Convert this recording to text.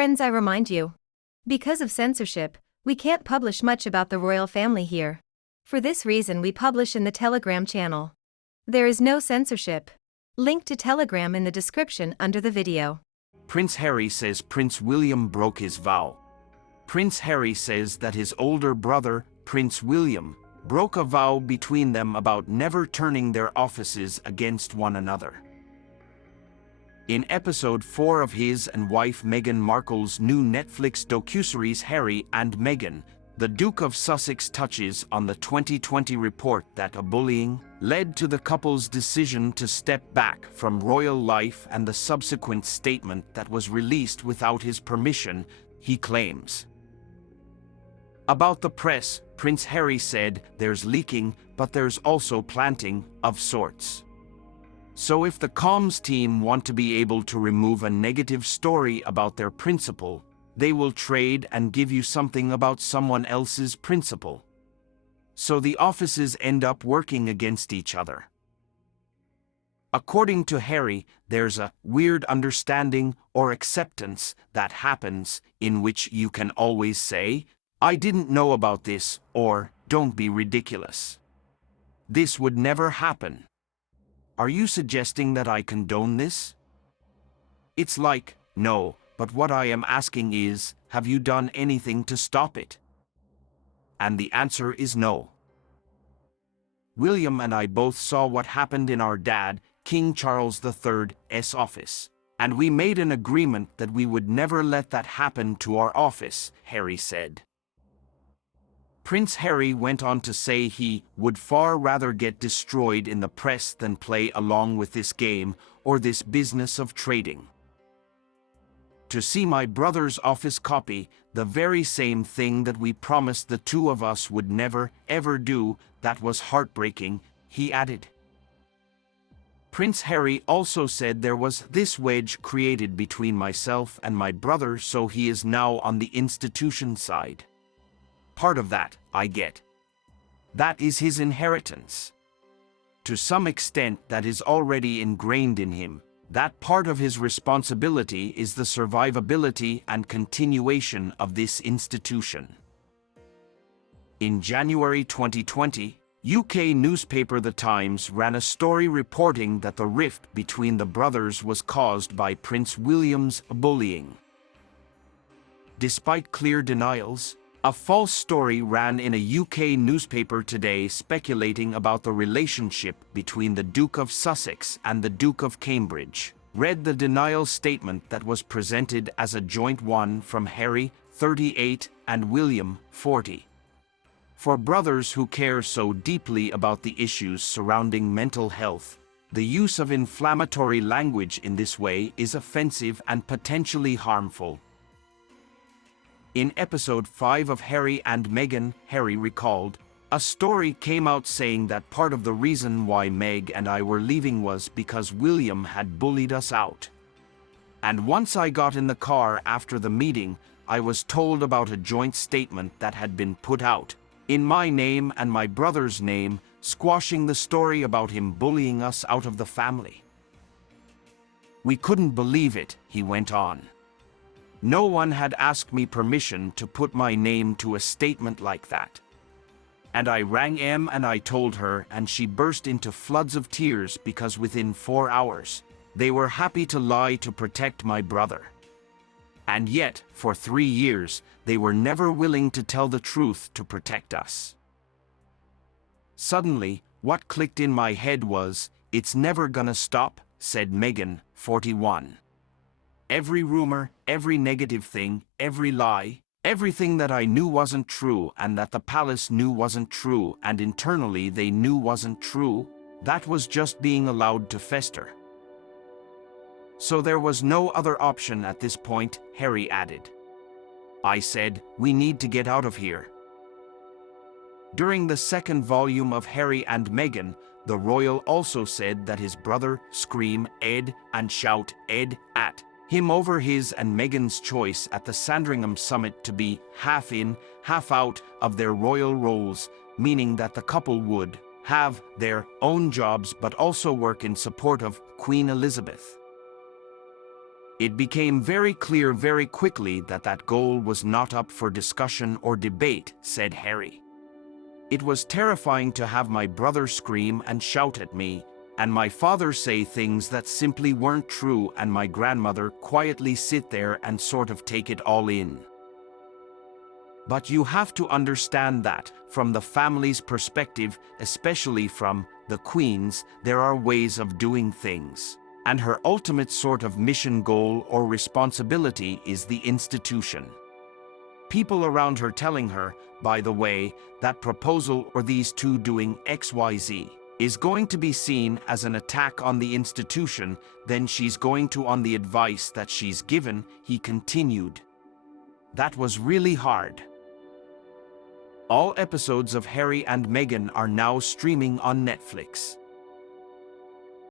Friends, I remind you. Because of censorship, we can't publish much about the royal family here. For this reason we publish in the Telegram channel. There is no censorship. Link to Telegram in the description under the video. Prince Harry says Prince William broke his vow. Prince Harry says that his older brother, Prince William, broke a vow between them about never turning their offices against one another. In episode 4 of his and wife Meghan Markle's new Netflix docuseries Harry and Meghan, the Duke of Sussex touches on the 2020 report that bullying led to the couple's decision to step back from royal life and the subsequent statement that was released without his permission, he claims. About the press, Prince Harry said there's leaking, but there's also planting, of sorts. So if the comms team want to be able to remove a negative story about their principal, they will trade and give you something about someone else's principal. So the offices end up working against each other. According to Harry, there's a weird understanding or acceptance that happens in which you can always say, "I didn't know about this," or "Don't be ridiculous. This would never happen. Are you suggesting that I condone this?" It's like, no, but what I am asking is, have you done anything to stop it? And the answer is no. William and I both saw what happened in our dad, King Charles III's office, and we made an agreement that we would never let that happen to our office, Harry said. Prince Harry went on to say he would far rather get destroyed in the press than play along with this game or this business of trading. To see my brother's office copy, the very same thing that we promised the two of us would never, ever do, that was heartbreaking, he added. Prince Harry also said there was this wedge created between myself and my brother, so he is now on the institution side. Part of that, I get. That is his inheritance. To some extent that is already ingrained in him. That part of his responsibility is the survivability and continuation of this institution. In January 2020, UK newspaper The Times ran a story reporting that the rift between the brothers was caused by Prince William's bullying. Despite clear denials, a false story ran in a UK newspaper today speculating about the relationship between the Duke of Sussex and the Duke of Cambridge. Read the denial statement that was presented as a joint one from Harry, 38, and William, 40. For brothers who care so deeply about the issues surrounding mental health, the use of inflammatory language in this way is offensive and potentially harmful. In episode 5 of Harry and Meghan, Harry recalled, a story came out saying that part of the reason why Meg and I were leaving was because William had bullied us out. And once I got in the car after the meeting, I was told about a joint statement that had been put out, in my name and my brother's name, squashing the story about him bullying us out of the family. We couldn't believe it, he went on. No one had asked me permission to put my name to a statement like that. And I rang Em and I told her, and she burst into floods of tears because within 4 hours, they were happy to lie to protect my brother. And yet, for 3 years, they were never willing to tell the truth to protect us. Suddenly, what clicked in my head was, it's never gonna stop, said Meghan, 41. Every rumor, every negative thing, every lie, everything that I knew wasn't true and that the palace knew wasn't true and internally they knew wasn't true, that was just being allowed to fester. So there was no other option at this point, Harry added. I said, we need to get out of here. During the second volume of Harry and Meghan, the royal also said that his brother scream Ed and shout Ed at him over his and Meghan's choice at the Sandringham summit to be half in, half out of their royal roles, meaning that the couple would have their own jobs but also work in support of Queen Elizabeth. It became very clear very quickly that that goal was not up for discussion or debate, said Harry. It was terrifying to have my brother scream and shout at me, and my father say things that simply weren't true, and my grandmother quietly sit there and sort of take it all in. But you have to understand that, from the family's perspective, especially from the Queen's, there are ways of doing things. And her ultimate sort of mission goal or responsibility is the institution. People around her telling her, by the way, that proposal or these two doing XYZ is going to be seen as an attack on the institution, then she's going to on the advice that she's given, he continued. That was really hard. All episodes of Harry and Meghan are now streaming on Netflix.